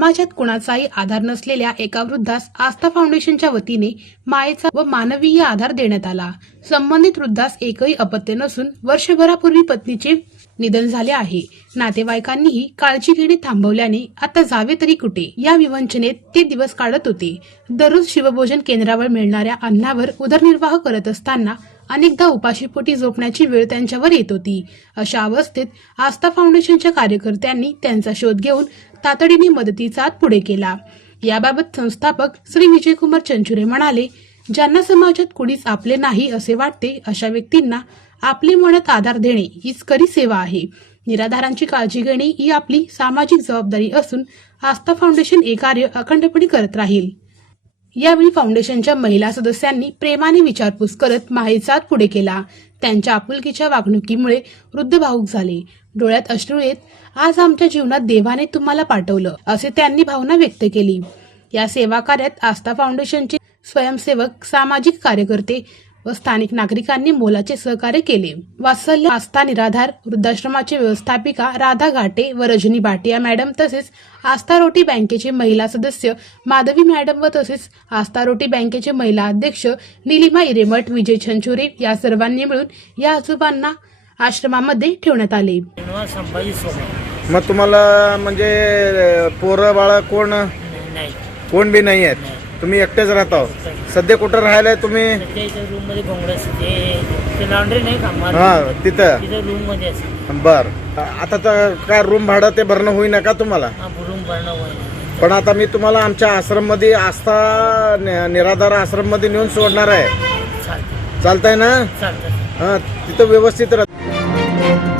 समाजात कुणाचाही आधार नसलेल्या एका वृद्धास आस्था फाउंडेशनच्या वतीने मायेचा व मानवीय आधार देण्यात आला। संबंधित वृद्धास एकही अपत्य नसून वर्षभरापूर्वी पत्नीचे निधन झाले आहे। नातेवाईकांनीही काळजी घेणे थांबवल्याने आता जावे तरी कुठे या विवंचनेत ते दिवस काढत होते। दररोज शिवभोजन केंद्रावर मिळणाऱ्या अन्नावर उदरनिर्वाह करत असताना अनेकदा उपाशीपोटी झोपण्याची वेळ त्यांच्यावर येत होती। अशा अवस्थेत आस्था फाउंडेशनच्या कार्यकर्त्यांनी त्यांचा शोध घेऊन तातडीने मदतीचा हात पुढे केला। याबाबत संस्थापक श्री विजयकुमार चंचुरे म्हणाले, ज्यांना समाजात कुणीच आपले नाही असे वाटते अशा व्यक्तींना आपली मदत आधार देणे हीच खरी सेवा आहे। निराधारांची काळजी घेणे ही आपली सामाजिक जबाबदारी असून आस्था फाउंडेशन हे कार्य अखंडपणे करत राहील। यावेळी फाउंडेशनच्या महिला सदस्यांनी प्रेमाने विचारपूस करत मायेचा हात पुढे केला। त्यांच्या आपुलकीच्या वागणुकीमुळे वृद्ध भावुक झाले। डोळ्यात अश्रू येत, आज आमच्या जीवनात देवाने तुम्हाला पाठवलं असे त्यांनी भावना व्यक्त केली। या सेवा कार्यात आस्था फाउंडेशनचे स्वयंसेवक, सामाजिक कार्यकर्ते व स्थानिक नागरिकांनी मोलाचे सहकार्य केले। वात्सल्य आस्था निराधार वृद्धाश्रमाचे व्यवस्थापिका राधा घाटे व रजनी भाटिया मॅडम तसेच आस्था रोटी बँकेचे महिला सदस्य माधवी मॅडम व तसेच आस्था रोटी बँकेचे महिला अध्यक्ष निलिमा इरेमठ, विजय चंचुरे या सर्वांनी मिळून या आजोबांना आश्रमामध्ये ठेवण्यात आले। मग तुम्हाला म्हणजे पोरं बाळा कोण बी नाही आहेत, तुम्ही एकटेच राहता? सध्या कुठं राहायला तुम्ही? रूम मध्ये लॉन्ड्री नाही का? हा, तिथं रूम मध्ये। बर, आता तर काय रूम भाडं ते भरणं होईना का तुम्हाला? रूम भरणं होईना, पण आता मी तुम्हाला आमच्या आश्रम मध्ये आस्था निराधार आश्रम मध्ये नेऊन सोडणार आहे। चालतंय ना? चालतं। हा, तिथं व्यवस्थित राहा।